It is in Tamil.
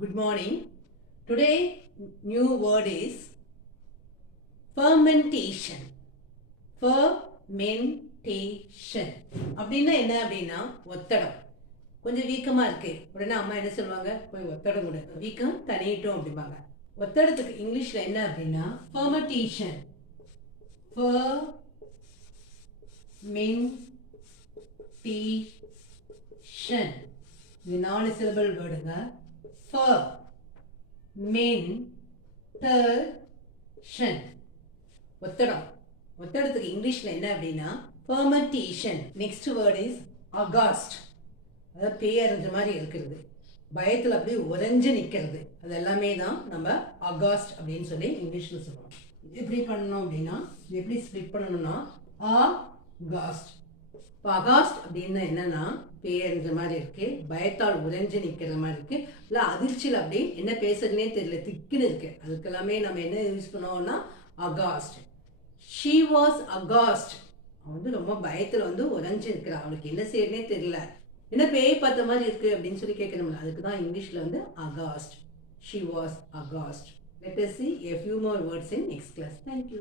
Good morning. Today, new word is fermentation. Fermentation. அப்படின்னா என்ன அப்படின்னா ஒத்தடம். கொஞ்சம் வீக்கமா இருக்கு. உடனே அம்மா என்ன சொல்லுவாங்க? போய் ஒத்தடம் கூட. வீக்கம் தனியிட்டோம் அப்படிம்பாங்க. ஒத்தடத்துக்கு இங்கிலீஷ்ல என்ன அப்படின்னா ஃபர்மெண்டேஷன் ஃபர்மெண்டேஷன் இது நாலு சிலபல் வேர்டுங்க ஃபர் மென் ஷன் ஒத்தடம் ஒத்தடத்துக்கு இங்கிலீஷில் என்ன அப்படின்னா fermentation next word is aghast அதாவது பேயறிஞ்ச மாதிரி இருக்கிறது. பயத்தில் அப்படியே உறைஞ்சு நிற்கிறது அது எல்லாமே தான் நம்ம அகாஸ்ட் அப்படின்னு சொல்லி இங்கிலீஷில் சொல்லுவோம் எப்படி பண்ணணும் அப்படின்னா எப்படி ஸ்ப்ளிட் பண்ணணும்னா அ காஸ்ட் இப்போ அகாஸ்ட் அப்படின்னா என்னன்னா பேருன்ற மாதிரி இருக்கு பயத்தால் உறைஞ்சு நிற்கிற மாதிரி இருக்கு இல்லை அதிர்ச்சியில் அப்படி என்ன பேசுறதுனே தெரியல திக்குன்னு இருக்கு. அதுக்கெல்லாமே நம்ம என்ன யூஸ் பண்ணுவோம்னா அகாஸ்ட் ஷீ வாஸ் அகாஸ்ட் அவன் வந்து ரொம்ப பயத்தில் வந்து உறைஞ்சு இருக்கிறான் அவளுக்கு என்ன செய்யறதுனே தெரியல. என்ன பேய் பார்த்த மாதிரி இருக்கு அப்படின்னு சொல்லி கேட்கணும்ல. அதுக்கு தான் இங்கிலீஷில் வந்து aghast she was aghast let us see a few more words in next class thank you